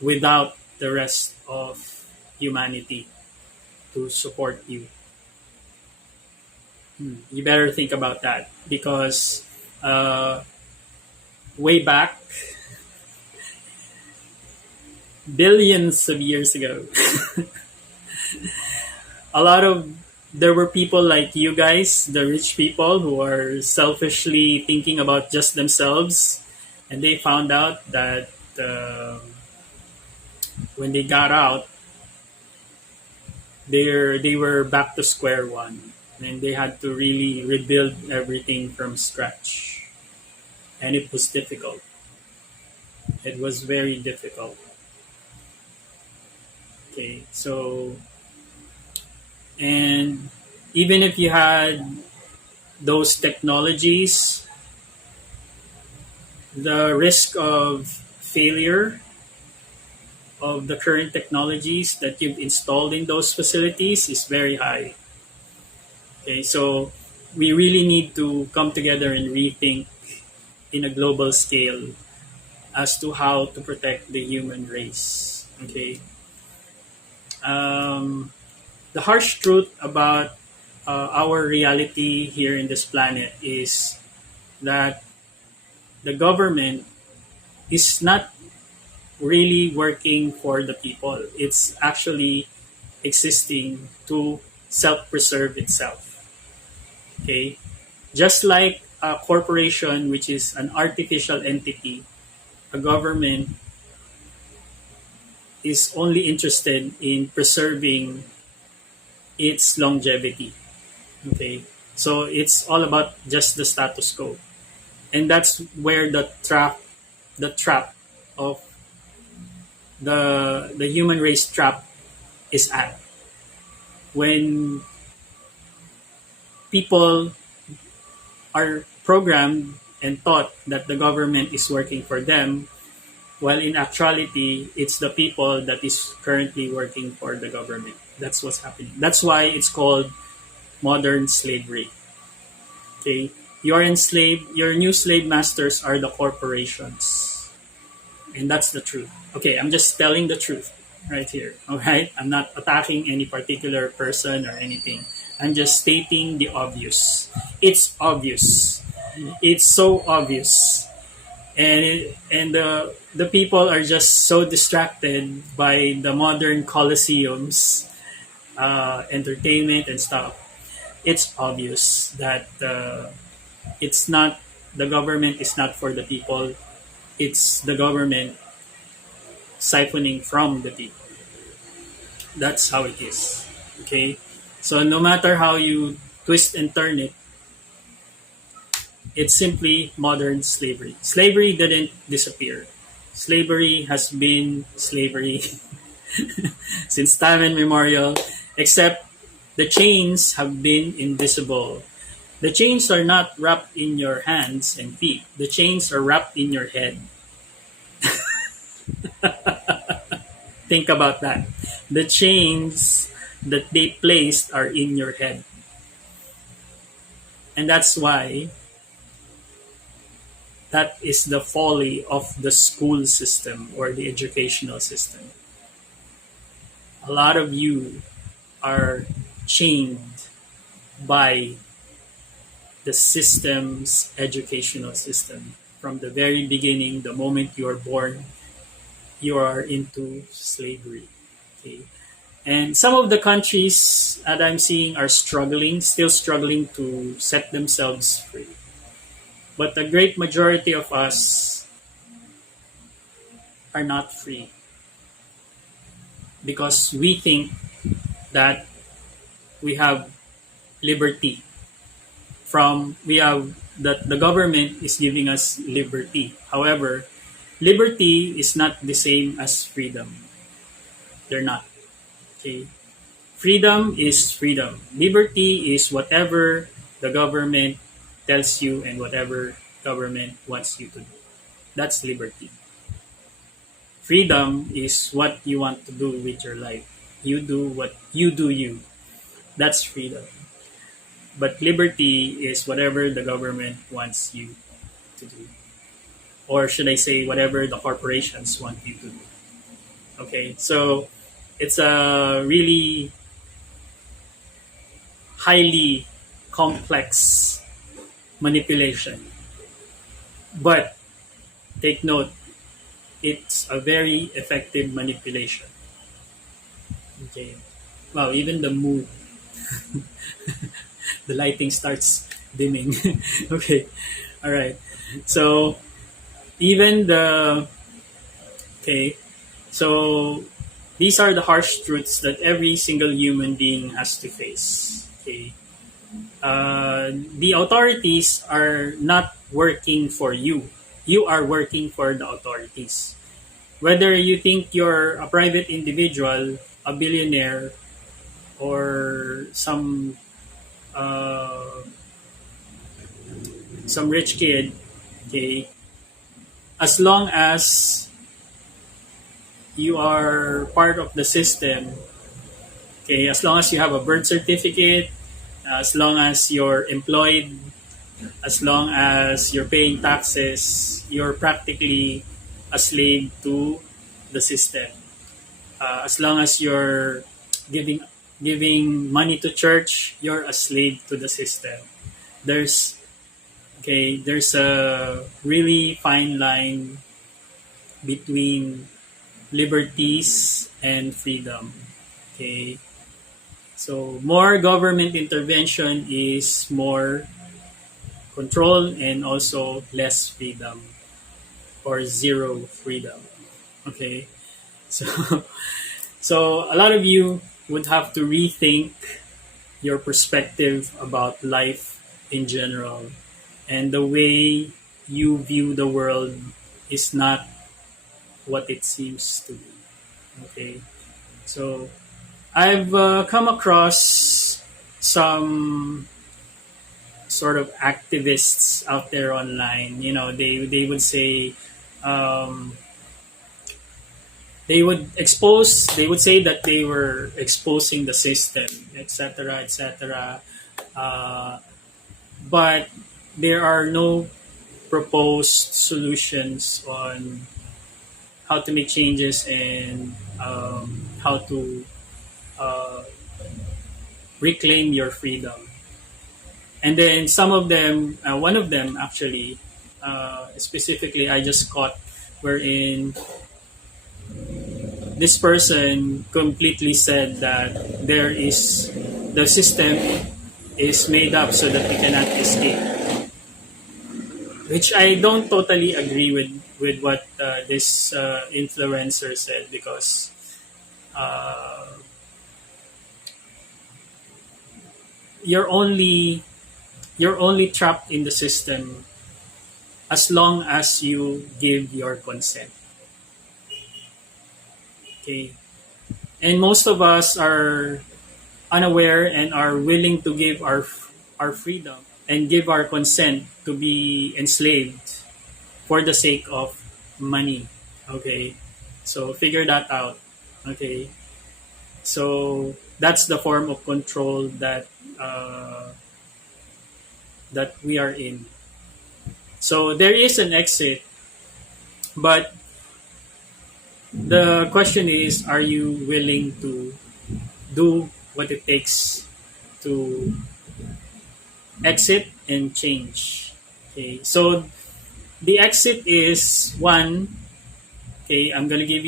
without the rest of humanity to support you. You better think about that because uh, way back, billions of years ago, a lot of there were people like you guys, the rich people who are selfishly thinking about just themselves, and they found out that when they got out, they were back to square one, and they had to really rebuild everything from scratch, and it was difficult. It was very difficult. Okay, so and even if you had those technologies, the risk of failure of the current technologies that you've installed in those facilities is very high. Okay, so we really need to come together and rethink in a global scale as to how to protect the human race. Okay, the harsh truth about our reality here in this planet is that the government is not really working for the people. It's actually existing to self-preserve itself. Okay, just like a corporation, which is an artificial entity, a government is only interested in preserving its longevity. Okay, so it's all about just the status quo, and that's where the trap of the human race trap is at. When people are programmed and taught that the government is working for them, while in actuality, it's the people that is currently working for the government. That's what's happening. That's why it's called modern slavery. Okay, you're enslaved. Your new slave masters are the corporations, and that's the truth. Okay, I'm just telling the truth right here. All right, I'm not attacking any particular person or anything. I'm just stating the obvious. It's obvious. It's so obvious, and the people are just so distracted by the modern coliseums, entertainment and stuff. It's obvious that it's not the government is not for the people. It's the government siphoning from the people. That's how it is. Okay, so no matter how you twist and turn it, it's simply modern slavery. Slavery didn't disappear. Slavery has been slavery since time immemorial, except the chains have been invisible. The chains are not wrapped in your hands and feet. The chains are wrapped in your head. Think about that. The chains that they placed are in your head. And that's why that is the folly of the school system or the educational system. A lot of you are chained by the system's educational system. From the very beginning, the moment you are born, you are into slavery. Okay? And some of the countries that I'm seeing are struggling, still struggling to set themselves free. But the great majority of us are not free because we think that we have liberty from we have that the government is giving us liberty. However, liberty is not the same as freedom. They're not. Okay. Freedom is freedom. Liberty is whatever the government tells you and whatever government wants you to do. That's liberty. Freedom is what you want to do with your life. You do what you do you. That's freedom. But liberty is whatever the government wants you to do. Or should I say whatever the corporations want you to do. Okay, so it's a really highly complex manipulation. But take note, it's a very effective manipulation. Okay. Wow, even the mood, the lighting starts dimming. Okay. All right. So even the okay. So these are the harsh truths that every single human being has to face. Okay. The authorities are not working for you. You are working for the authorities. Whether you think you're a private individual, a billionaire, or uh, some rich kid, okay, as long as you are part of the system, okay, as long as you have a birth certificate, as long as you're employed, as long as you're paying taxes, you're practically a slave to the system. As long as you're giving giving money to church, you're a slave to the system. There's there's a really fine line between liberties and freedom. Okay, so more government intervention is more control and also less freedom or zero freedom. Okay, so so a lot of you would have to rethink your perspective about life in general, and the way you view the world is not what it seems to be. Okay, so I've come across some sort of activists out there online. You know, they would say um, they would say that they were exposing the system, etc., etc. Uh, but there are no proposed solutions on how to make changes and how to uh, reclaim your freedom. And then some of them, one of them actually, specifically, I just caught wherein this person completely said that the system is made up so that we cannot escape, which I don't totally agree with what this influencer said, because uh, you're only you're only trapped in the system as long as you give your consent. Okay, and most of us are unaware and are willing to give our freedom and give our consent to be enslaved for the sake of money. Okay, so figure that out. Okay, so that's the form of control that we are in. So there is an exit, but the question is, are you willing to do what it takes to exit and change? Okay, so the exit is one. Okay, I'm gonna give you